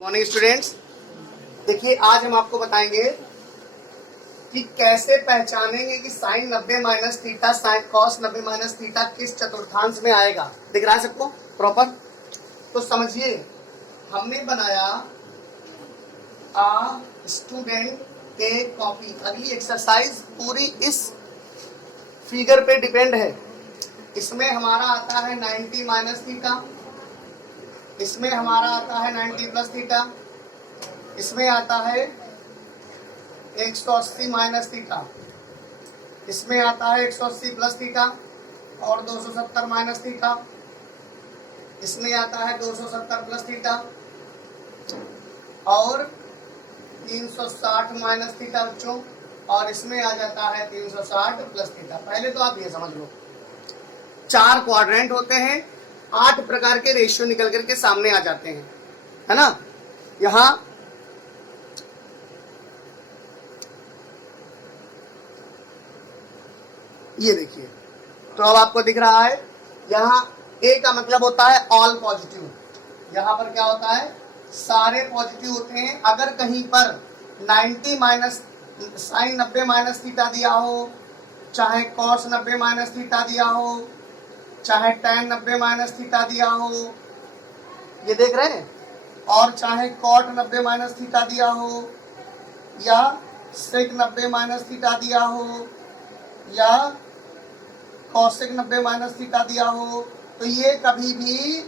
Morning students, देखिए आज हम आपको बताएंगे कि कैसे पहचानेंगे कि sine 90 minus theta sine cos 90 minus theta किस चतुर्थांश में आएगा। दिख रहा है सबको प्रॉपर? तो समझिए, हमने बनाया आ स्टूडेंट ए कॉपी। अगली एक्सरसाइज पूरी इस फिगर पे डिपेंड है। इसमें हमारा आता है 90 माइनस थीटा, इसमें हमारा आता है 90 प्लस थीटा, इसमें आता है 180 माइनस थीटा, इसमें आता है 180 प्लस थीटा और 270 माइनस थीटा, इसमें आता है 270 प्लस थीटा और 360 माइनस थीटा बच्चों, और इसमें आ जाता है 360 प्लस थीटा। पहले तो आप ये समझ लो, 4 क्वाड्रेंट होते हैं, 8 प्रकार के रेशियो निकल करके सामने आ जाते हैं, है ना। यहां ये देखिए, तो अब आपको दिख रहा है, यहां ए का मतलब होता है ऑल पॉजिटिव। यहां पर क्या होता है? सारे पॉजिटिव होते हैं। अगर कहीं पर 90 माइनस साइन 90 माइनस थीटा दिया हो, चाहे कॉस 90 माइनस थीटा दिया हो, चाहे tan 90 माइनस थीटा दिया हो, ये देख रहे हैं, और चाहे cot 90 माइनस थीटा दिया हो, या sec 90 माइनस थीटा दिया हो, या cosec 90 माइनस थीटा दिया हो, तो ये कभी भी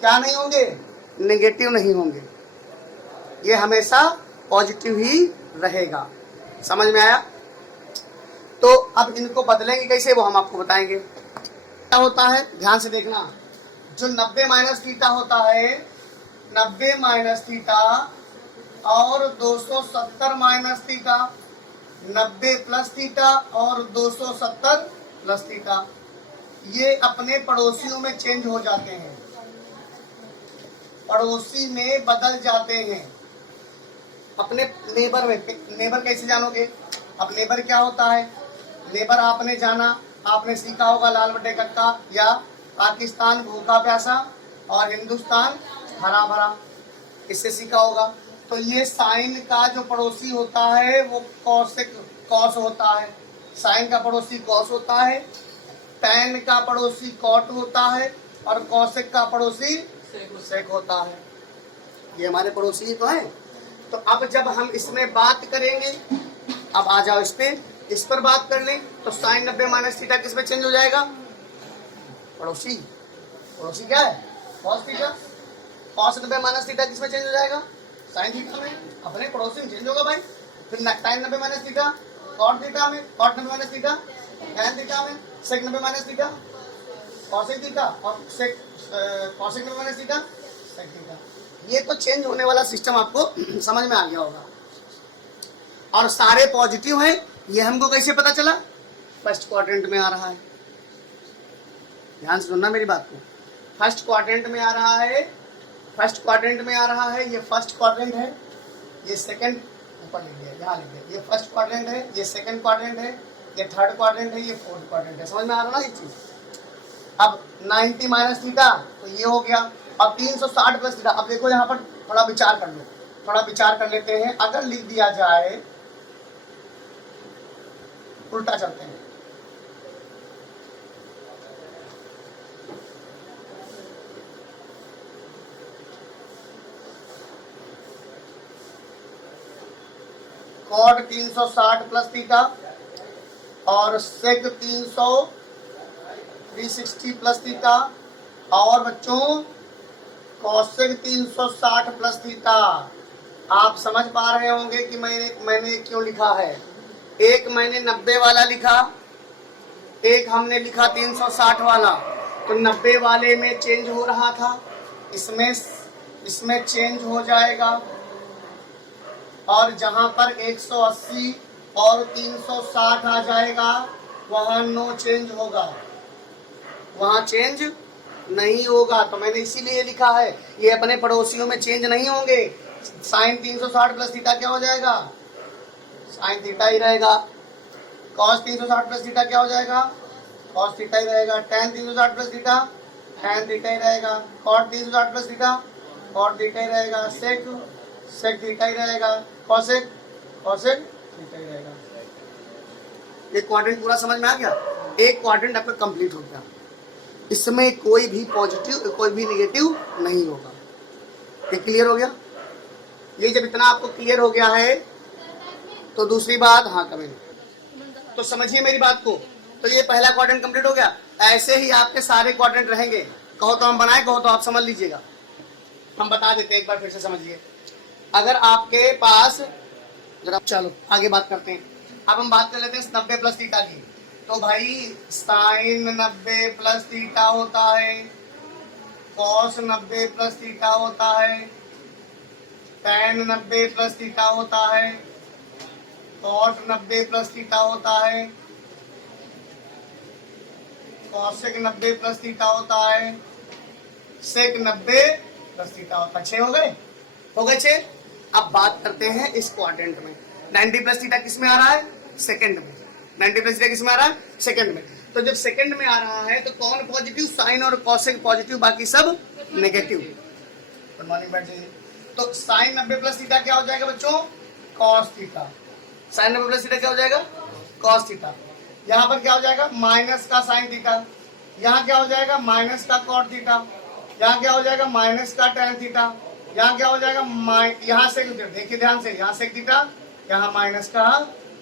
क्या नहीं होंगे? नेगेटिव नहीं होंगे, ये हमेशा पॉजिटिव ही रहेगा। समझ में आया? तो अब इनको बदलेंगे कैसे, वो हम आपको बताएंगे। क्या होता है, ध्यान से देखना। जो 90 माइनस थीटा होता है, 90 माइनस थीटा और 270 माइनस थीटा, 90 प्लस थीटा और 270 प्लस थीटा, ये अपने पड़ोसियों में चेंज हो जाते हैं, पड़ोसी में बदल जाते हैं। अपने नेबर में, नेबर कैसे जानोगे? अब नेबर क्या होता है? नेबर आपने जाना, आपने सीखा होगा लाल बटे कक्का, या पाकिस्तान भूखा प्यासा और हिंदुस्तान हरा भरा, इससे सीखा होगा। तो ये साइन का जो पड़ोसी होता है वो कॉस होता है, साइन का पड़ोसी कॉस होता है, टैन का पड़ोसी कॉट होता है और कॉसेक का पड़ोसी सेक होता है। ये हमारे पड़ोसी ही तो है। तो अब जब हम इसमें बात करेंगे, अब आ जाओ इस पर बात कर लें, तो साइन 90 माइनस थीटा किस में चेंज हो जाएगा? पड़ोसी। पड़ोसी क्या है? Cos theta. Cos 90 minus theta किस में चेंज हो जाएगा? साइन थीटा में। अपने पड़ोसी में चेंज होगा भाई। फिर sine 90 minus theta cot theta में, cot 90 minus theta tan theta में, sec 90 minus theta cosec theta और sec cosec 90 minus theta sec theta. ये तो चेंज होने वाला सिस्टम आपको समझ में आ गया होगा। और सारे पॉजिटिव हैं, ये हमको कैसे पता चला? फर्स्ट क्वाड्रेंट में आ रहा है। ध्यान से सुनना मेरी बात को। फर्स्ट क्वाड्रेंट में आ रहा है, फर्स्ट क्वाड्रेंट में आ रहा है, ये फर्स्ट क्वाड्रेंट है, ये सेकंड, ऊपर लिख दिया, यहाँ लिख दिया, ये फर्स्ट क्वाड्रेंट है, ये सेकंड क्वाड्रेंट है, ये थर्ड क्वाड्रेंट है, ये फोर्थ क्वाड्रेंट है। समझ में आ रहा ना ये चीज? अब 90 माइनस थीटा तो ये हो गया। अब 360 प्लस थीटा। अब देखो यहाँ पर थोड़ा विचार कर लो, थोड़ा विचार कर लेते हैं। अगर लिख दिया जाए, उल्टा चलते हैं, कॉट 360 प्लस थीटा और सेक 360 प्लस थीटा, और बच्चों कॉसेक 360 प्लस थीटा। आप समझ पा रहे होंगे कि मैंने क्यों लिखा है। एक मैंने 90 वाला लिखा, एक हमने लिखा 360 वाला। तो 90 वाले में चेंज हो रहा था, इसमें चेंज हो जाएगा, और जहां पर 180 और 360 आ जाएगा वहां नो चेंज होगा, वहां चेंज नहीं होगा। तो मैंने इसीलिए लिखा है, ये अपने पड़ोसियों में चेंज नहीं होंगे। साइन 360 प्लस थीटा क्या हो जाएगा? साइन थीटा ही रहेगा। कॉस 360 प्लस थीटा क्या हो जाएगा? कॉस थीटा ही रहेगा। Tan 360 plus theta tan theta ही रहेगा। cot 360 plus theta cot theta ही रहेगा, सेक सेक थीटा ही रहेगा, कॉसेक कॉसेक थीटा ही रहेगा। ये क्वाड्रेंट पूरा समझ में आ गया? एक क्वाड्रेंट आपका कंप्लीट हो गया, इसमें कोई भी पॉजिटिव कोई भी नेगेटिव नहीं होगा। ये क्लियर हो गया? ये जब इतना आपको क्लियर हो गया है तो दूसरी बात, हाँ कमेंट तो समझिए मेरी बात को। तो ये पहला क्वाड्रेंट कंप्लीट हो गया। ऐसे ही आपके सारे क्वाड्रेंट रहेंगे। कहो तो हम बनाए, कहो तो आप समझ लीजिएगा। हम बता देते हैं, एक बार फिर से समझिए। अगर आपके पास जरा, चलो आगे बात करते हैं। अब हम बात कर लेते हैं 90 प्लस थीटा की। तो भाई साइन 90 प्लस थीटा होता है, कॉस 90 प्लस थीटा होता है, tan 90 प्लस थीटा होता है, कॉट 90 प्लस थीटा होता है, कॉसेक 90 प्लस थीटा होता है, सेक 90 प्लस थीटा होता है। 6 हो गए 6। अब बात करते हैं इस क्वाड्रेंट में। 90 प्लस थीटा किस में आ रहा है? सेकंड में। 90 प्लस थीटा किस में आ रहा है? सेकंड में। तो जब सेकंड में आ रहा है तो कौन पॉजिटिव? साइन और कॉसेक पॉजिटिव, बाकी सब नेगेटिव। गुड मॉर्निंग बैठ जाइए। तो साइन 90 प्लस थीटा क्या हो जाएगा बच्चों? Cos theta. Sine 90 plus theta क्या हो जाएगा? Cos theta. यहाँ पर क्या हो जाएगा? माइनस का साइन थीटा। यहाँ क्या हो जाएगा? माइनस का कॉट थीटा। यहाँ क्या हो जाएगा? माइनस का टैन थीटा। यहाँ क्या हो जाएगा? यहाँ से देखिए ध्यान से, यहाँ से थीटा, यहाँ माइनस का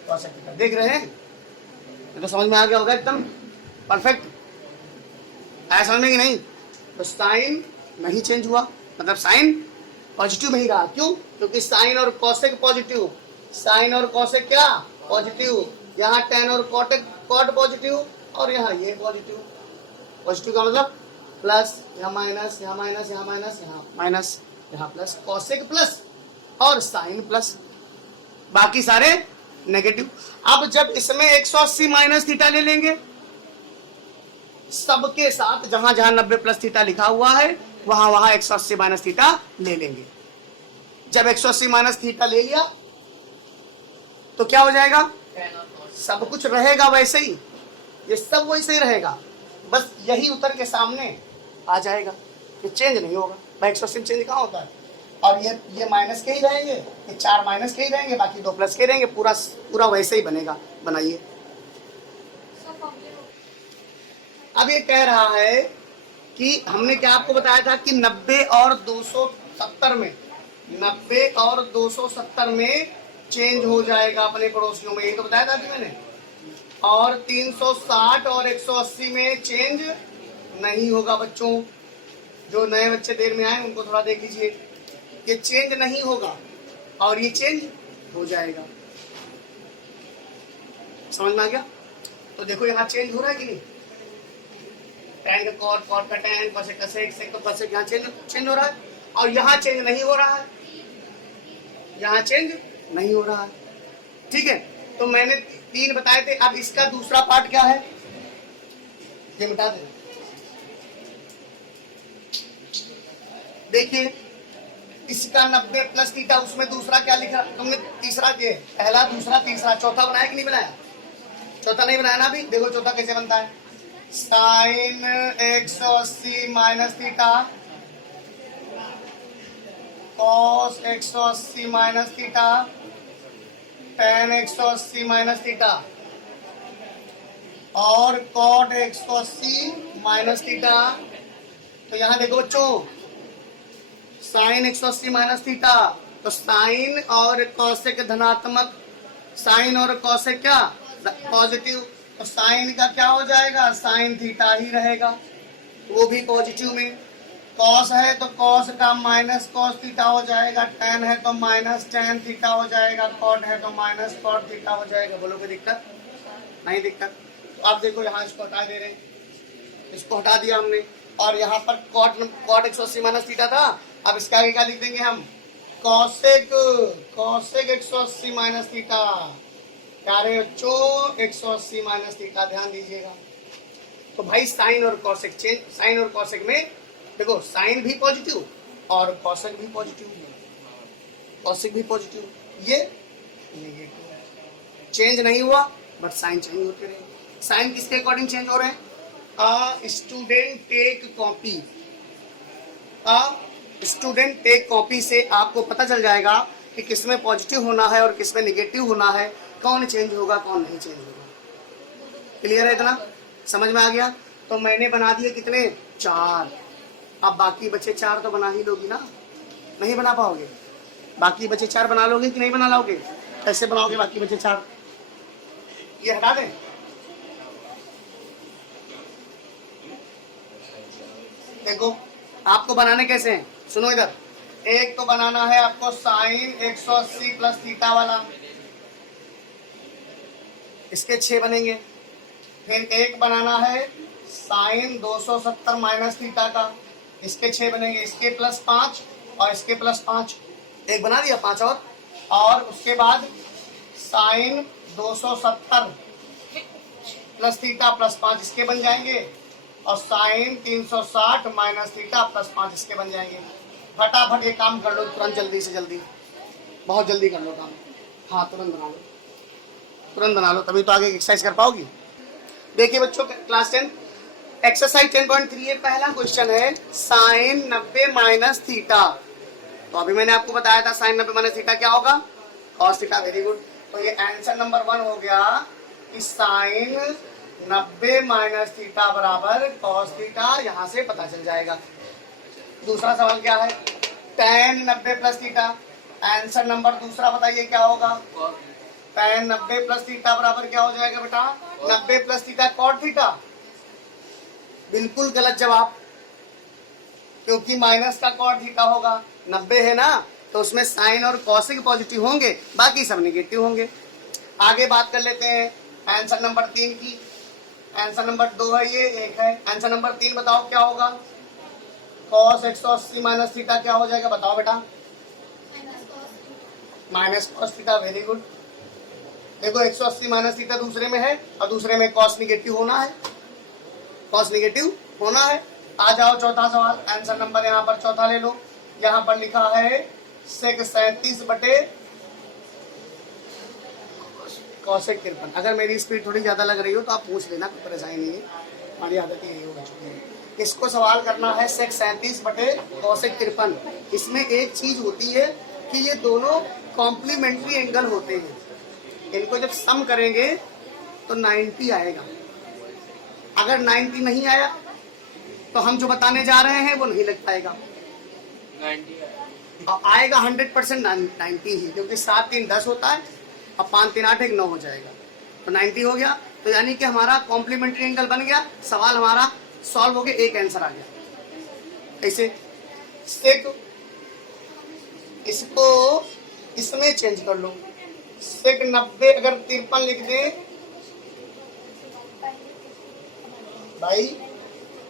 कॉसेक थीटा। देख रहे हैं? तो समझ में आ गया होगा एकदम परफेक्ट। आया समझ में कि नहीं? तो साइन नहीं चेंज हुआ, मतलब साइन पॉजिटिव में ही रहा। क्यों? क्योंकि साइन और कॉसेक पॉजिटिव, साइन और कॉसेक क्या पॉजिटिव, यहाँ टेन और कॉट पॉजिटिव, और यहाँ ये पॉजिटिव। पॉजिटिव का मतलब प्लस, यहाँ माइनस, यहाँ माइनस, यहाँ माइनस, यहाँ माइनस, यहाँ प्लस, कॉसेक प्लस और साइन प्लस, बाकी सारे नेगेटिव। अब जब इसमें 180 माइनस थीटा ले लेंगे, सबके साथ जहां जहां 90 प्लस थीटा लिखा हुआ है वहां वहां 180 माइनस थीटा ले लेंगे। जब 180 माइनस थीटा ले लिया तो क्या हो जाएगा? सब कुछ रहेगा वैसे ही, ये सब वैसे ही रहेगा, बस यही उतर के सामने आ जाएगा, ये चेंज नहीं होगा। भाई 180 चेंज कहाँ होता है? और ये माइनस के ही रहेंगे, ये 4 माइनस के ही रहेंगे, बाकी 2 प्लस के रहेंगे, पूरा पूरा वैसे ही बनेगा। बनाइए। अब ये कह रहा है कि हमने क्या आपको बताया था कि 90 और 270 में, 90 और 270 में चेंज हो जाएगा अपने पड़ोसियों में, ये तो बताया था अभी मैंने। और 360 और 180 में चेंज नहीं होगा बच्चों। जो नए बच्चे देर में आए उनको थोड़ा देख लीजिए, ये चेंज नहीं होगा और ये चेंज हो जाएगा। समझ में आ गया? तो देखो यहाँ चेंज हो रहा है कि नहीं? टैन का कॉट, कॉट का टैन, कॉसेक का सेक, सेक का कॉसेक, यहाँ चेंज हो रहा है, और यहाँ चेंज नहीं हो रहा है, यहाँ चेंज नहीं हो रहा है। ठीक है, तो मैंने 3 बताए थे। अब इसका दूसरा पार्ट क्या है ये बता दे। देखिए इसका 90 प्लस थीटा, उसमें दूसरा क्या लिखा तुमने? तीसरा के पहला, दूसरा, तीसरा, चौथा बनाया कि नहीं बनाया? चौथा नहीं बनाया ना अभी। देखो चौथा कैसे बनता है। Sine 180 minus theta, cos 180 minus theta, tan 180 minus theta, और कॉट 180 माइनस थीटा। तो यहाँ देखो बच्चों, साइन 180 माइनस थीटा, तो साइन और कॉसेक धनात्मक, साइन और कॉसेक क्या पॉजिटिव, तो साइन का क्या हो जाएगा? साइन थीटा ही रहेगा, वो भी पॉजिटिव में। कॉस है तो कॉस का माइनस कॉस थीटा हो जाएगा, टेन है तो माइनस टेन थीटा हो जाएगा, कॉट है तो माइनस कॉट थीटा हो जाएगा। बोलो कोई दिक्कत? नहीं दिक्कत। तो आप देखो यहाँ इसको हटा दे रहे हैं, इसको हटा दिया हमने, और यहाँ पर कॉट 180 माइनस थीटा था। अब इसके आगे क्या लिख देंगे हम? Cosec 180 minus theta. क्या रहे बच्चों? 180 माइनस थीटा, ध्यान दीजिएगा। तो भाई साइन और कॉसेक चेंज, साइन और कॉसेक में देखो साइन भी पॉजिटिव और कॉसेक भी पॉजिटिव, कॉसेक भी पॉजिटिव, ये नेगेटिव। चेंज नहीं हुआ बट साइन चेंज होते रहे। साइन किसके अकॉर्डिंग चेंज हो रहे हैं? Student take copy, student take copy से आपको पता चल जाएगा कि किसमें पॉजिटिव होना है और किसमें निगेटिव होना है, कौन चेंज होगा कौन नहीं चेंज होगा। क्लियर है? इतना समझ में आ गया? तो मैंने बना दिए कितने? 4। अब बाकी बचे 4 तो बना ही लोगी ना? नहीं बना पाओगे? बाकी बचे 4 बना लोगे कि नहीं बना लोगे? कैसे बनाओगे बाकी बचे 4? ये हटा दें। देखो आपको बनाने कैसे हैं, सुनो इधर। एक तो बनाना है आपको साइन 180 प्लस थीटा वाला, इसके 6 बनेंगे। फिर एक बनाना है साइन 270 माइनस थीटा का, इसके 6 बनेंगे। इसके +5 और इसके +5, एक बना दिया 5 और उसके बाद साइन 270 प्लस थीटा +5 इसके बन जाएंगे और साइन 360 माइनस थीटा +5 इसके बन जाएंगे। फटाफट ये काम कर लो तुरंत, जल्दी से जल्दी, बहुत जल्दी कर लो काम। हाँ तुरंत बना लो, तुरंत बना लो, तभी तो आगे एक्सरसाइज कर पाओगी। देखिए बच्चों, क्लास 10 एक्सरसाइज 10.3 पहला क्वेश्चन है साइन 90 माइनस थीटा। तो अभी मैंने आपको बताया था साइन 90 माइनस थीटा क्या होगा? Cos theta. Very good. तो ये आंसर नंबर 1 हो गया कि साइन 90 माइनस थीटा बराबर कॉस थीटा, यहां से पता चल जाएगा। दूसरा सवाल क्या है? tan 90 plus theta. Answer number दूसरा बताइए क्या होगा? tan 90 प्लस थीटा बराबर क्या हो जाएगा बेटा? 90 प्लस थीटा कॉट थीटा। बिल्कुल गलत जवाब, क्योंकि माइनस का कॉट थीटा होगा। 90 है ना, तो उसमें साइन और कॉसिक पॉजिटिव होंगे, बाकी सब निगेटिव होंगे। आगे बात कर लेते हैं आंसर नंबर 3 की। आंसर नंबर 2 है ये, 1 है। आंसर नंबर 3 बताओ क्या होगा? कॉस 180 माइनस थीटा क्या हो जाएगा बताओ बेटा? Minus cos theta. Very good. देखो 180 माइनस थीटा दूसरे में है और दूसरे में कॉस निगेटिव होना है, कॉस निगेटिव होना है। आ जाओ चौथा सवाल। आंसर नंबर यहाँ पर चौथा ले लो। यहाँ पर लिखा है सेक 37 बटे कौशिक 53। अगर मेरी स्पीड थोड़ी ज्यादा लग रही हो तो आप पूछ लेना, कोई परेशानी नहीं है, हमारी आदत यही होगा। इसको सवाल करना है सेक 37 बटे कौशिक 53। इसमें एक चीज होती है कि ये दोनों कॉम्प्लीमेंट्री एंगल होते हैं, इनको जब सम करेंगे तो 90 आएगा। अगर 90 नहीं आया तो हम जो बताने जा रहे हैं वो नहीं लग पाएगा। 90 और आएगा 100% 90 ही, क्योंकि 7 3 10 होता है और 5 3 8 1 9 हो जाएगा, तो 90 हो गया। तो यानी कि हमारा कॉम्प्लीमेंट्री एंगल बन गया, सवाल हमारा सॉल्व हो गया, एक आंसर आ गया। ऐसे सेक इसको इसमें चेंज कर लो। सेक 90 अगर 53 लिख दे भाई,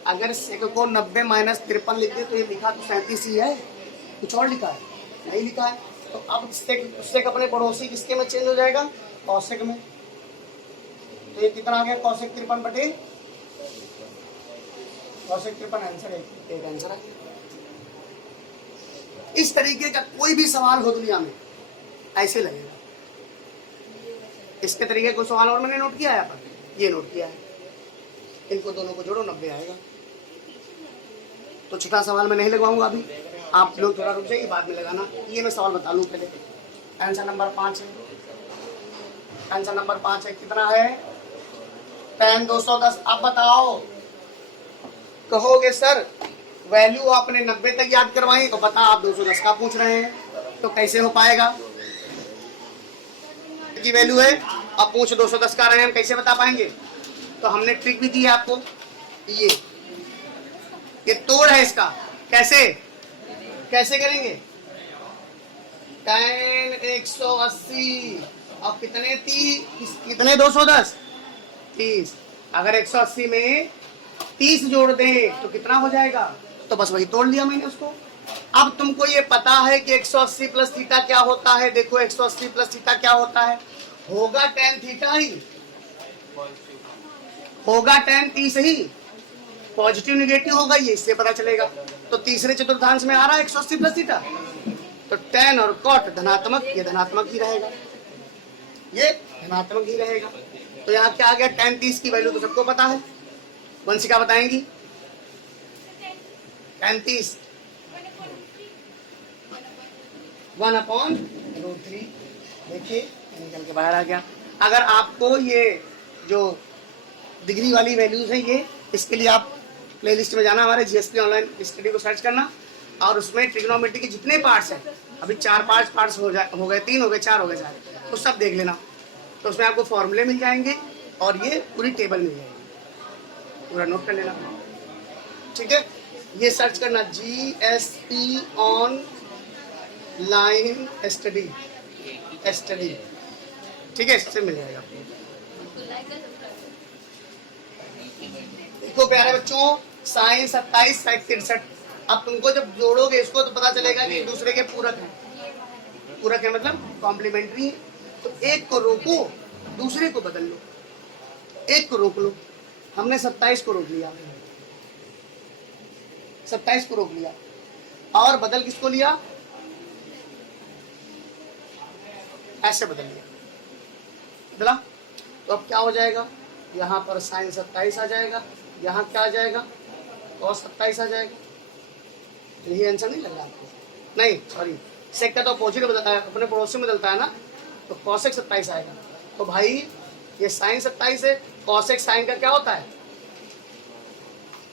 अगर सेक को 90 माइनस 53 लिख दे तो ये लिखा तो 37 ही है, कुछ और लिखा है? नहीं लिखा है। तो अब सेक अपने पड़ोसी किसके में चेंज हो जाएगा? कौशिक में। तो ये कितना आ गया? कौशिक 53 बटे कौशिक 53। आंसर एक आंसर है। इस तरीके का कोई भी सवाल हो दुनिया में ऐसे लगेगा। इसके तरीके को सवाल और मैंने नोट किया है यहाँ पर, ये नोट किया है। इनको दोनों को जोड़ो 90 आएगा। तो छठा सवाल मैं नहीं लगवाऊंगा अभी, आप लोग थोड़ा रुक जाइए, बाद में लगाना। ये मैं सवाल बता लूं पहले। आंसर नंबर 5 है। आंसर नंबर 5 है, कितना है? tan 210। अब बताओ, कहोगे सर वैल्यू आपने 90 तक याद करवाई तो बता आप 210 का पूछ रहे हैं, तो कैसे हो पाएगा? की वैल्यू है, अब पूछ 210 का रहे हैं, हम कैसे बता पाएंगे? तो हमने ट्रिक भी दी है आपको, ये तोड़ है इसका। कैसे कैसे करेंगे? tan 180 अब कितने 30, कितने 210 30। अगर 180 में 30 जोड़ दें तो कितना हो जाएगा? तो बस वही तोड़ लिया मैंने उसको। अब तुमको ये पता है कि 180 प्लस थीटा क्या होता है। देखो 180 प्लस थीटा क्या होता है? होगा tan थीटा ही, होगा tan 30 ही। पॉजिटिव निगेटिव होगा, ये इससे पता चलेगा। तो तीसरे चतुर्थांश में आ रहा है 180 प्लस थीटा, तो tan और cot धनात्मक, ये धनात्मक ही रहेगा, ये धनात्मक ही रहेगा। तो यहाँ क्या आ गया? tan 30 की वैल्यू तो सबको पता है, वंशिका बताएंगी। tan 30 1/√3। देखिए निकल के बाहर आ गया। अगर आपको ये जो डिग्री वाली वैल्यूज है ये, इसके लिए आप प्लेलिस्ट में जाना, हमारे जीएसपी ऑनलाइन स्टडी को सर्च करना और उसमें ट्रिग्नोमेट्री के जितने पार्ट्स हैं, अभी 4-5 पार्ट्स हो गए, 3 हो गए, 4 हो गए सारे, तो सब देख लेना। तो उसमें आपको फॉर्मूले मिल जाएंगे और ये पूरी टेबल मिल जाएगी, पूरा नोट कर लेना। ठीक है, ये सर्च करना जीएसपी ऑनलाइन स्टडी। ठीक है, इससे मिल जाएगा। देखो प्यारे बच्चों, साइन 27 साइन 63, अब तुमको जब जोड़ोगे इसको तो पता चलेगा कि एक दूसरे के पूरक हैं। पूरक है मतलब कॉम्प्लीमेंट्री है। तो एक को रोको, दूसरे को बदल लो। एक को रोक लो, हमने 27 को रोक लिया, 27 को रोक लिया, और बदल किसको लिया? ऐसे बदल लिया, बदला। तो अब क्या हो जाएगा? यहाँ पर साइन 27 आ जाएगा, यहाँ क्या आ जाएगा? cos 27 आ जाएगा। तो ये आंसर नहीं लग रहा आपको? नहीं, सॉरी, सेक का तो अपोजिट अपने पड़ोसी में बदलता है ना, तो cosec 27 आएगा। तो भाई ये साइन 27 है, cosec साइन का क्या होता है?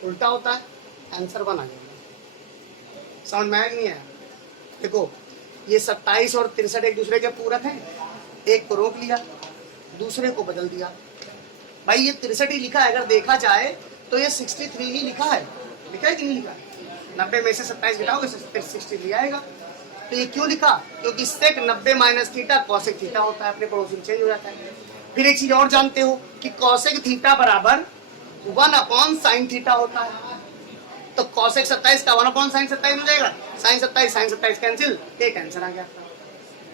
उल्टा होता है। आंसर 1 आ जाएगा। समझ में आया कि नहीं आया? देखो ये 27 और 63 एक दूसरे के पूरक हैं, एक को रोक लिया, दूसरे को बदल दिया। भाई ये 63 ही लिखा है, अगर देखा जाए तो ये 63 ही लिखा है। लिखा है कि नहीं लिखा है? 90 में से 27 घटाओगे 63 आएगा। तो ये क्यों लिखा? क्योंकि सेक 90 माइनस थीटा कॉसेक थीटा होता है, अपने पड़ोसी में चेंज हो जाता है। फिर एक चीज और जानते हो कि कॉसेक थीटा बराबर 1/sin थीटा होता है। तो कॉसेक 27 का 1/sin 27 हो जाएगा, साइन 27 कैंसिल, एक आंसर आ गया।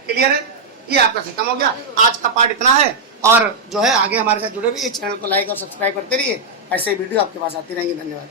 क्लियर है? ये आपका खत्म हो गया। आज का पार्ट इतना है, और जो है आगे हमारे साथ जुड़े रहिए, चैनल को लाइक और सब्सक्राइब करते रहिए, ऐसे वीडियो आपके पास आती रहेंगी। धन्यवाद।